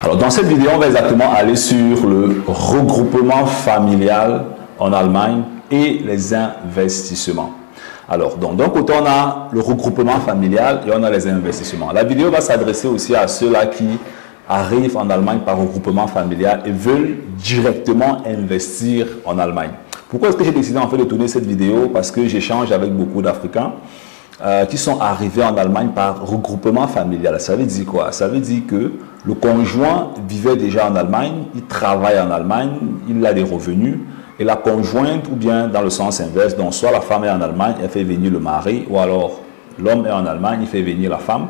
Alors, dans cette vidéo, on va exactement aller sur le regroupement familial en Allemagne et les investissements. Alors, donc, d'un côté, on a le regroupement familial et on a les investissements. La vidéo va s'adresser aussi à ceux-là qui arrivent en Allemagne par regroupement familial et veulent directement investir en Allemagne. Pourquoi est-ce que j'ai décidé en fait de tourner cette vidéo? Parce que j'échange avec beaucoup d'Africains qui sont arrivés en Allemagne par regroupement familial. Ça veut dire quoi? Ça veut dire que le conjoint vivait déjà en Allemagne, il travaille en Allemagne, il a des revenus, et la conjointe, ou bien dans le sens inverse, donc soit la femme est en Allemagne, elle fait venir le mari, ou alors l'homme est en Allemagne, il fait venir la femme.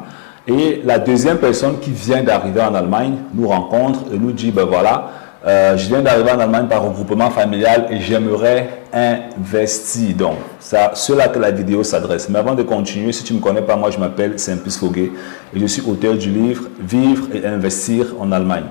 Et la deuxième personne qui vient d'arriver en Allemagne nous rencontre et nous dit, ben voilà, je viens d'arriver en Allemagne par regroupement familial et j'aimerais investir. Donc, c'est à cela que la vidéo s'adresse. Mais avant de continuer, si tu ne me connais pas, moi je m'appelle Simplice Foguet et je suis auteur du livre Vivre et investir en Allemagne.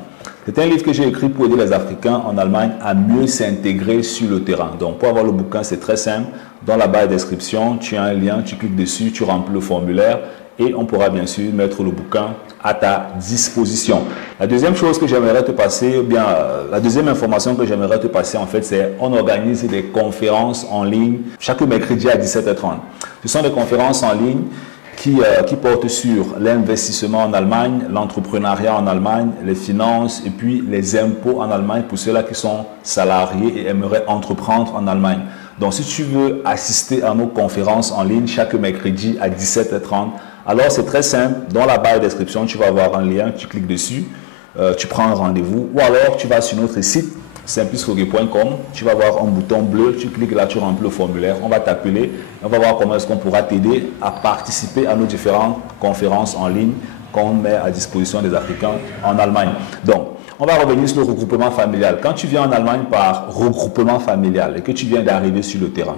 C'est un livre que j'ai écrit pour aider les Africains en Allemagne à mieux s'intégrer sur le terrain. Donc, pour avoir le bouquin, c'est très simple. Dans la barre de description, tu as un lien, tu cliques dessus, tu remplis le formulaire et on pourra bien sûr mettre le bouquin à ta disposition. La deuxième chose que j'aimerais te passer, ou bien la deuxième information que j'aimerais te passer en fait, c'est on organise des conférences en ligne chaque mercredi à 17h30. Ce sont des conférences en ligne qui portent sur l'investissement en Allemagne, l'entrepreneuriat en Allemagne, les finances et puis les impôts en Allemagne pour ceux-là qui sont salariés et aimeraient entreprendre en Allemagne. Donc, si tu veux assister à nos conférences en ligne chaque mercredi à 17h30, alors c'est très simple. Dans la barre de description, tu vas avoir un lien, tu cliques dessus, tu prends un rendez-vous ou alors tu vas sur notre site simplicefoguet.com, tu vas voir un bouton bleu, tu cliques là, tu remplis le formulaire, on va t'appeler, on va voir comment est-ce qu'on pourra t'aider à participer à nos différentes conférences en ligne qu'on met à disposition des Africains en Allemagne. Donc, on va revenir sur le regroupement familial. Quand tu viens en Allemagne par regroupement familial et que tu viens d'arriver sur le terrain,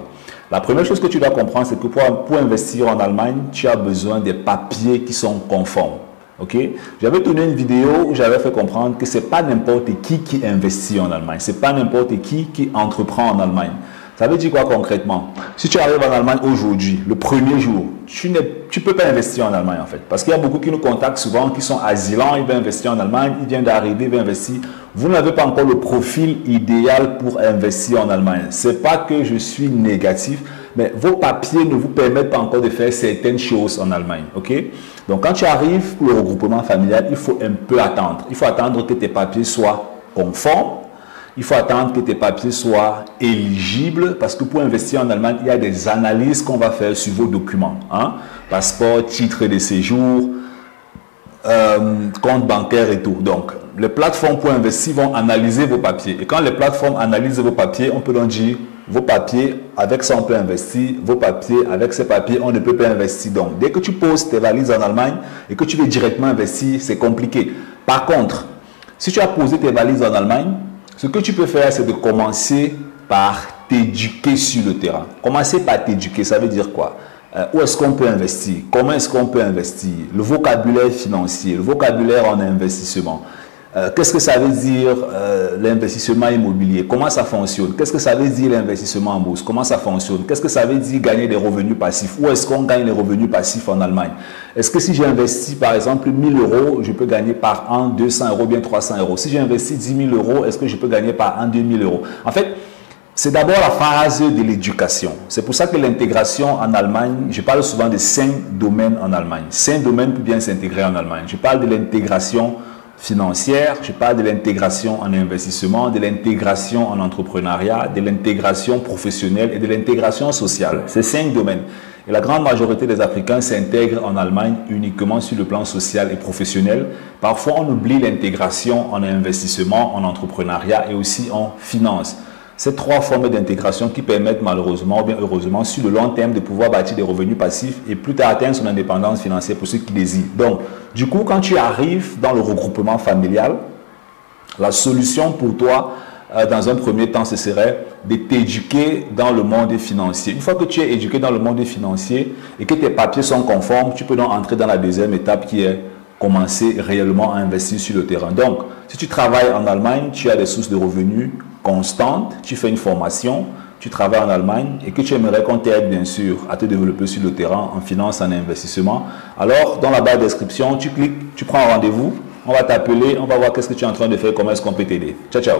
la première chose que tu dois comprendre, c'est que pour investir en Allemagne, tu as besoin des papiers qui sont conformes. Okay? J'avais tourné une vidéo où j'avais fait comprendre que ce n'est pas n'importe qui investit en Allemagne. Ce n'est pas n'importe qui entreprend en Allemagne. Ça veut dire quoi concrètement? Si tu arrives en Allemagne aujourd'hui, le premier jour, tu ne peux pas investir en Allemagne en fait. Parce qu'il y a beaucoup qui nous contactent souvent, qui sont asilants, ils veulent investir en Allemagne, ils viennent d'arriver, ils veulent investir. Vous n'avez pas encore le profil idéal pour investir en Allemagne. Ce n'est pas que je suis négatif, mais vos papiers ne vous permettent pas encore de faire certaines choses en Allemagne. Okay? Donc quand tu arrives pour le regroupement familial, il faut un peu attendre. Il faut attendre que tes papiers soient conformes. Il faut attendre que tes papiers soient éligibles parce que pour investir en Allemagne, il y a des analyses qu'on va faire sur vos documents. Hein? Passeport, titre de séjour, compte bancaire et tout. Donc, les plateformes pour investir vont analyser vos papiers. Et quand les plateformes analysent vos papiers, on peut donc dire vos papiers, avec ça on peut investir, vos papiers, avec ces papiers, on ne peut pas investir. Donc, dès que tu poses tes valises en Allemagne et que tu veux directement investir, c'est compliqué. Par contre, si tu as posé tes valises en Allemagne, ce que tu peux faire, c'est de commencer par t'éduquer sur le terrain. Commencer par t'éduquer, ça veut dire quoi? Où est-ce qu'on peut investir? Comment est-ce qu'on peut investir? Le vocabulaire financier, le vocabulaire en investissement. Qu'est-ce que ça veut dire l'investissement immobilier? Comment ça fonctionne? Qu'est-ce que ça veut dire l'investissement en bourse? Comment ça fonctionne? Qu'est-ce que ça veut dire gagner des revenus passifs? Où est-ce qu'on gagne les revenus passifs en Allemagne? Est-ce que si j'investis par exemple 1000 euros, je peux gagner par an 200 euros, bien 300 euros? Si j'investis 10 000 euros, est-ce que je peux gagner par an 2000 euros? En fait, c'est d'abord la phase de l'éducation. C'est pour ça que l'intégration en Allemagne, je parle souvent de 5 domaines en Allemagne. 5 domaines pour bien s'intégrer en Allemagne. Je parle de l'intégration financière, je parle de l'intégration en investissement, de l'intégration en entrepreneuriat, de l'intégration professionnelle et de l'intégration sociale. C'est 5 domaines. Et la grande majorité des Africains s'intègrent en Allemagne uniquement sur le plan social et professionnel. Parfois, on oublie l'intégration en investissement, en entrepreneuriat et aussi en finance. Ces 3 formes d'intégration qui permettent malheureusement ou bien heureusement sur le long terme de pouvoir bâtir des revenus passifs et plus tard atteindre son indépendance financière pour ceux qui désirent. Donc, du coup, quand tu arrives dans le regroupement familial, la solution pour toi, dans un premier temps, ce serait de t'éduquer dans le monde financier. Une fois que tu es éduqué dans le monde financier et que tes papiers sont conformes, tu peux donc entrer dans la deuxième étape qui est commencer réellement à investir sur le terrain. Donc, si tu travailles en Allemagne, tu as des sources de revenus constantes, tu fais une formation, tu travailles en Allemagne et que tu aimerais qu'on t'aide bien sûr à te développer sur le terrain en finance, en investissement, alors dans la barre de description, tu cliques, tu prends un rendez-vous On va t'appeler, on va voir qu'est-ce que tu es en train de faire, comment est-ce qu'on peut t'aider. Ciao, ciao.